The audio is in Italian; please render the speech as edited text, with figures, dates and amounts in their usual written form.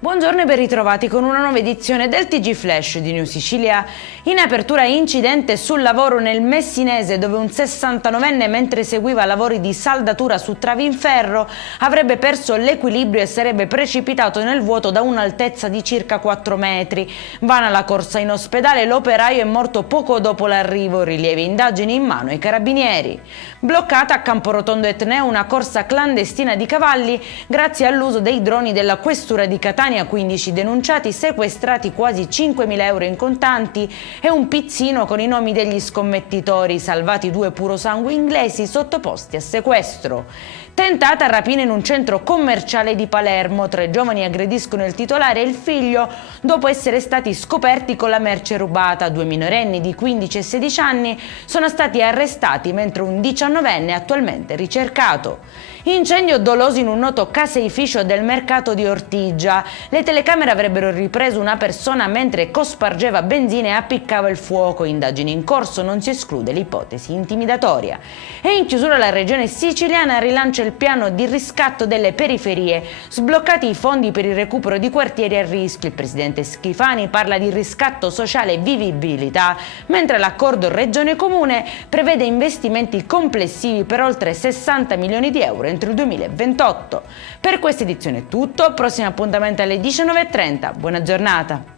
Buongiorno e ben ritrovati con una nuova edizione del TG Flash di New Sicilia. In apertura incidente sul lavoro nel Messinese, dove un 69enne, mentre eseguiva lavori di saldatura su travi in ferro, avrebbe perso l'equilibrio e sarebbe precipitato nel vuoto da un'altezza di circa 4 metri. Vana la corsa in ospedale, l'operaio è morto poco dopo l'arrivo, rilievi indagini in mano ai carabinieri. Bloccata a Camporotondo Etneo una corsa clandestina di cavalli grazie all'uso dei droni della questura di Catania. 15 denunciati, sequestrati quasi 5.000 euro in contanti e un pizzino con i nomi degli scommettitori, salvati 2 purosangue inglesi sottoposti a sequestro. Tentata rapina in un centro commerciale di Palermo, 3 giovani aggrediscono il titolare e il figlio dopo essere stati scoperti con la merce rubata. 2 minorenni di 15 e 16 anni sono stati arrestati, mentre un 19enne è attualmente ricercato. Incendio doloso in un noto caseificio del mercato di Ortigia. Le telecamere avrebbero ripreso una persona mentre cospargeva benzina e appiccava il fuoco. Indagini in corso, non si esclude l'ipotesi intimidatoria. E in chiusura la regione siciliana rilancia il piano di riscatto delle periferie, sbloccati i fondi per il recupero di quartieri a rischio. Il presidente Schifani parla di riscatto sociale e vivibilità, mentre l'accordo regione-comune prevede investimenti complessivi per oltre 60 milioni di euro entro il 2028. Per questa edizione è tutto, prossimo appuntamento alle 19:30, buona giornata.